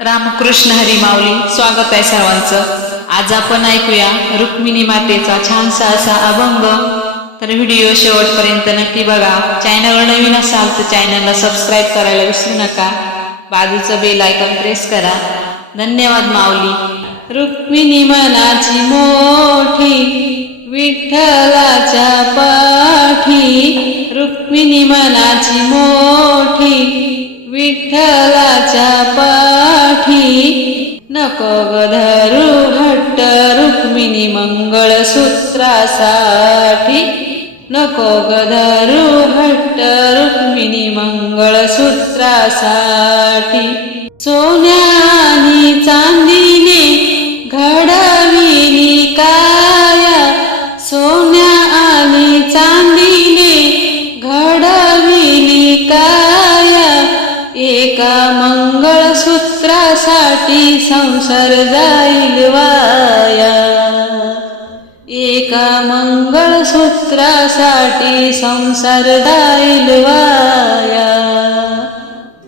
रामकृष्ण हरी माऊली स्वागत आहे सर्वांचं. आज आपण ऐकूया रुक्मिणी मातेचा छानसा असा अभंग. तर व्हिडिओ शेवटपर्यंत नक्की बघा. चॅनलवर नवीन असाल तर चॅनलला सबस्क्राईब करायला विसरू नका. बाजूचं बेल आयकॉन प्रेस करा. धन्यवाद माऊली. रुक्मिणी मनाची मोठी विठ्ठलाच्या पाठी. रुक्मिणी मनाची मोठी विठ्ठलाच्या पाठी नको गधरू घट्ट रुक्मिणी मंगळसूत्रासाठी नको गधरू हट्ट रुक्मिणी मंगळसूत्रासाठी सोन्यानी चांदीने घडविली काया सोन्या आणि चांदीने घडविली काया एका मंगळसूत्रासाठी संसार जाईल वाया. एका मंगळसूत्रासाठी संसार जाईल वाया.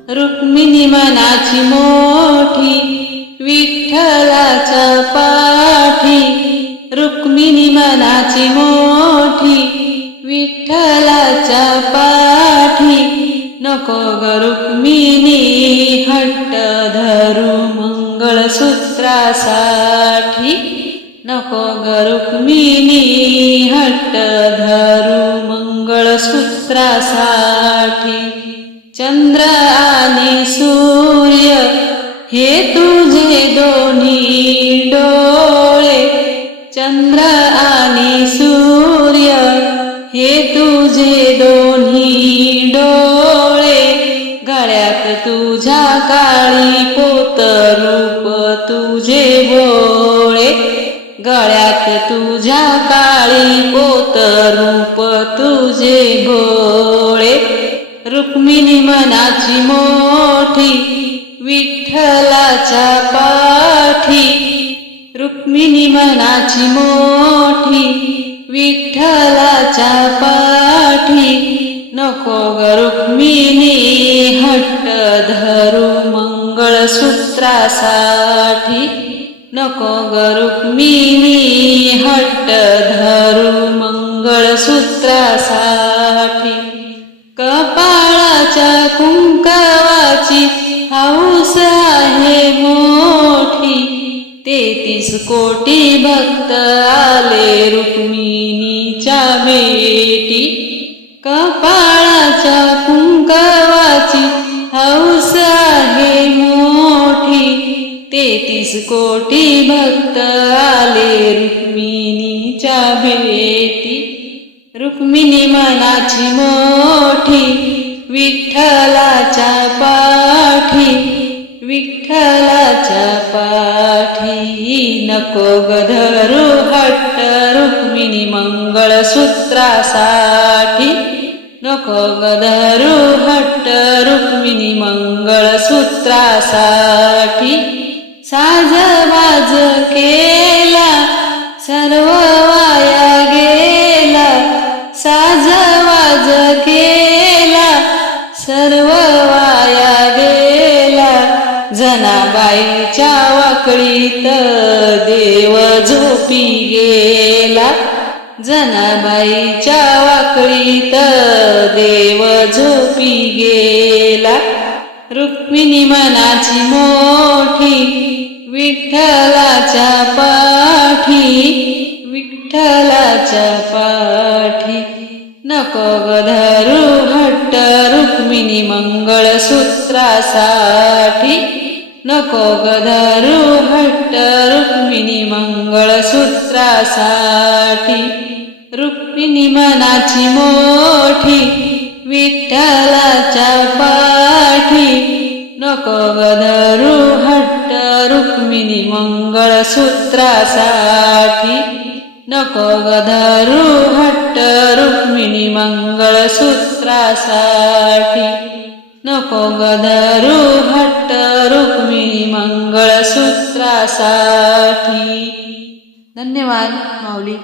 रुक्मिणी मनाची मोठी विठ्ठलाचा पाठी. रुक्मिणी मनाची मोठी विठ्ठलाच्या पाठी. नको ग घट्ट धरू धरू मंगळसूत्रासाठी नको ग हट्ट धरू मंगळसूत्रासाठी चंद्र आणि सूर्य हे तुझे दोन्ही डोळे. चंद्र आणि सूर्य हे तुझे दोन्ही डोळे. तुझ्या काळी पोत रूप तुझे भोळे गळ्यात तुझ्या काळी पोत रूप तुझे भोळे रुक्मिणी मनाची मोठी विठ्ठलाच्या पाठी. रुक्मिणी मनाची मोठी विठ्ठलाच्या पाठी. नको ग रुक्मिणी. मंगळसूत्रासाठी नको ग रुक्मिणी हट्ट धरू मंगळसूत्रासाठी. कपाळाच्या कुंकवाची हौस आहे मोठी. तेतीस कोटी भक्त आले रुक्मिणीच्या भेटी. कपाळाच्या कुंकवा तीस कोटी भक्त आले रुक्मिणीच्या भेटी रुक्मिणी मनाची मोठी विठ्ठलाच्या पाठी विठ्ठलाच्या पाठी. नको गधरू हट्ट रुक्मिणी मंगळसूत्रासाठी. नको गधरू हट्ट रुक्मिणी मंगळसूत्रासाठी. साज बाज केला सर्व वाया गेला. साज वाज केला सर्व वाया गेला. जनाबाईच्या वाकळीत देव झोपी गेला. जनाबाईच्या वाकळीत देव झोपी गेला. रुक्मिणी मनाची मोठी विठ्ठलाच्या पाठी विठ्ठलाच्या पाठी. नको गधरू भट्ट रुक्मिणी मंगळसूत्रासाठी. नको गधरू हट्ट रुक्मिणी मंगळसूत्रासाठी. रुक्मिणी मनाची मोठी विठ्ठलाच्या पाठी नको गदरू हट्ट रुक्मिणी मंगळसूत्रासाठी. नको गदरू हट्ट रुक्मिणी मंगळसूत्रासाठी. नको गदरू हट्ट रुक्मिणी मंगळसूत्रासाठी. धन्यवाद माऊली.